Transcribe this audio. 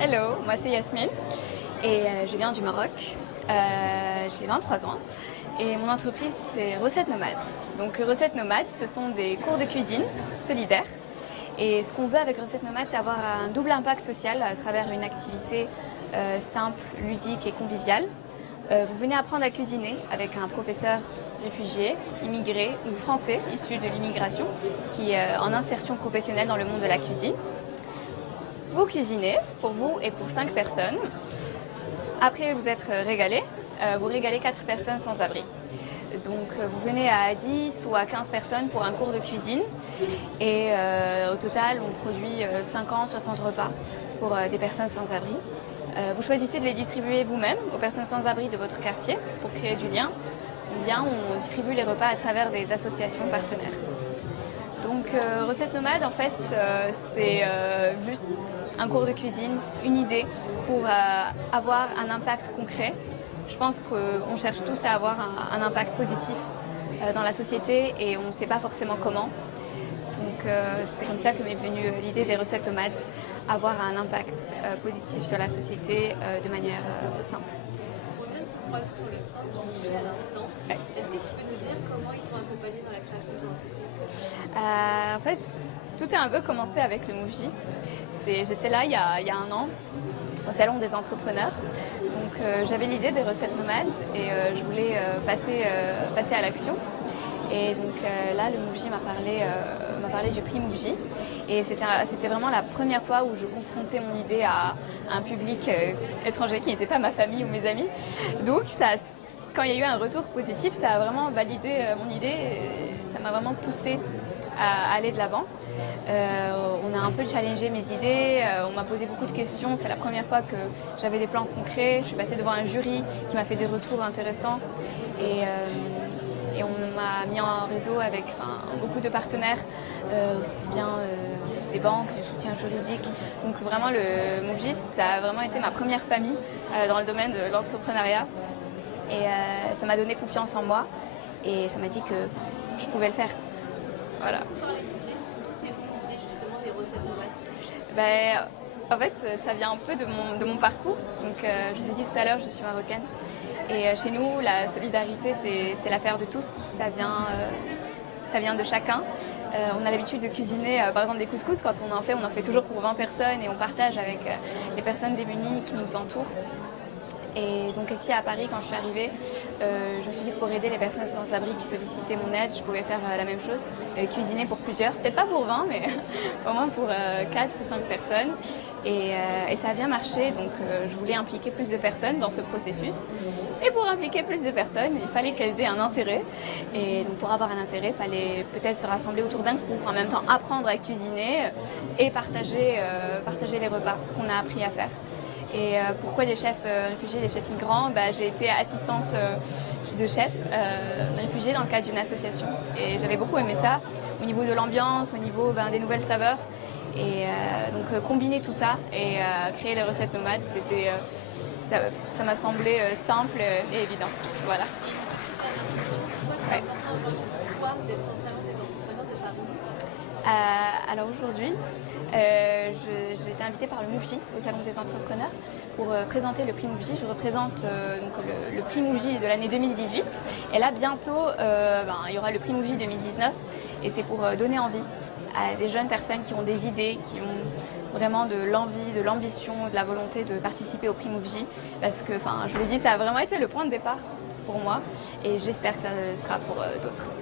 Hello, moi c'est Yasmine et je viens du Maroc. J'ai 23 ans et mon entreprise c'est Recettes Nomades. Donc Recettes Nomades, ce sont des cours de cuisine solidaires. Et ce qu'on veut avec Recettes Nomades, c'est avoir un double impact social à travers une activité simple, ludique et conviviale. Vous venez apprendre à cuisiner avec un professeur réfugié, immigré ou français issu de l'immigration qui est en insertion professionnelle dans le monde de la cuisine. Vous cuisinez pour vous et pour 5 personnes. Après vous êtes régalé, vous régalez 4 personnes sans abri. Donc vous venez à 10 ou à 15 personnes pour un cours de cuisine et au total on produit 50-60 repas pour des personnes sans abri. Vous choisissez de les distribuer vous-même aux personnes sans abri de votre quartier pour créer du lien. Ou bien on distribue les repas à travers des associations partenaires. Donc Recettes Nomades en fait c'est juste un cours de cuisine, une idée pour avoir un impact concret. Je pense qu'on cherche tous à avoir un impact positif dans la société et on ne sait pas forcément comment. Donc c'est comme ça que m'est venue l'idée des Recettes Nomades, avoir un impact positif sur la société de manière simple. On vient de se croiser sur le stand du musée à l'instant. Ouais. Est-ce que tu peux nous dire comment ils t'ont accompagné dans la création de ton entreprise? En fait, tout a un peu commencé avec le Mouv'J. J'étais là il y a un an au salon des entrepreneurs. Donc j'avais l'idée des Recettes Nomades et je voulais passer à l'action. Et donc là, le Mouv'J m'a parlé du prix Mouv'J. Et c'était vraiment la première fois où je confrontais mon idée à un public étranger qui n'était pas ma famille ou mes amis. Donc quand il y a eu un retour positif, ça a vraiment validé mon idée et ça m'a vraiment poussée à aller de l'avant. On a un peu challengé mes idées, on m'a posé beaucoup de questions. C'est la première fois que j'avais des plans concrets. Je suis passée devant un jury qui m'a fait des retours intéressants. Et on m'a mis en réseau avec beaucoup de partenaires, aussi bien des banques, du soutien juridique. Donc vraiment le Mouv'J, ça a vraiment été ma première famille dans le domaine de l'entrepreneuriat. Et ça m'a donné confiance en moi et ça m'a dit que je pouvais le faire. Voilà. Justement des Recettes Nomades? En fait, ça vient un peu de mon parcours. Donc, je vous ai dit tout à l'heure, je suis marocaine. Et chez nous, la solidarité, c'est l'affaire de tous. Ça vient de chacun. On a l'habitude de cuisiner, par exemple, des couscous. Quand on en fait toujours pour 20 personnes et on partage avec les personnes démunies qui nous entourent. Et donc ici à Paris, quand je suis arrivée, je me suis dit que pour aider les personnes sans abri qui sollicitaient mon aide, je pouvais faire la même chose, cuisiner pour plusieurs, peut-être pas pour 20, mais au moins pour 4 ou 5 personnes. Et ça a bien marché, donc je voulais impliquer plus de personnes dans ce processus. Et pour impliquer plus de personnes, il fallait qu'elles aient un intérêt. Et donc pour avoir un intérêt, il fallait peut-être se rassembler autour d'un cours, en même temps apprendre à cuisiner et partager les repas qu'on a appris à faire. Et pourquoi des chefs réfugiés, des chefs migrants? J'ai été assistante de chef réfugié dans le cadre d'une association. Et j'avais beaucoup aimé ça, au niveau de l'ambiance, au niveau des nouvelles saveurs. Et donc combiner tout ça et créer les Recettes Nomades, ça m'a semblé simple et évident. Voilà. C'est important pour toi d'être sur le salon des entrepreneurs de Paris? Alors aujourd'hui, j'ai été invitée par le Mouv'J au Salon des Entrepreneurs pour présenter le prix Mouv'J. Je représente le prix Mouv'J de l'année 2018. Et là, bientôt, il y aura le prix Mouv'J 2019. Et c'est pour donner envie à des jeunes personnes qui ont des idées, qui ont vraiment de l'envie, de l'ambition, de la volonté de participer au prix Mouv'J. Parce que, je vous l'ai dit, ça a vraiment été le point de départ pour moi. Et j'espère que ça sera pour d'autres.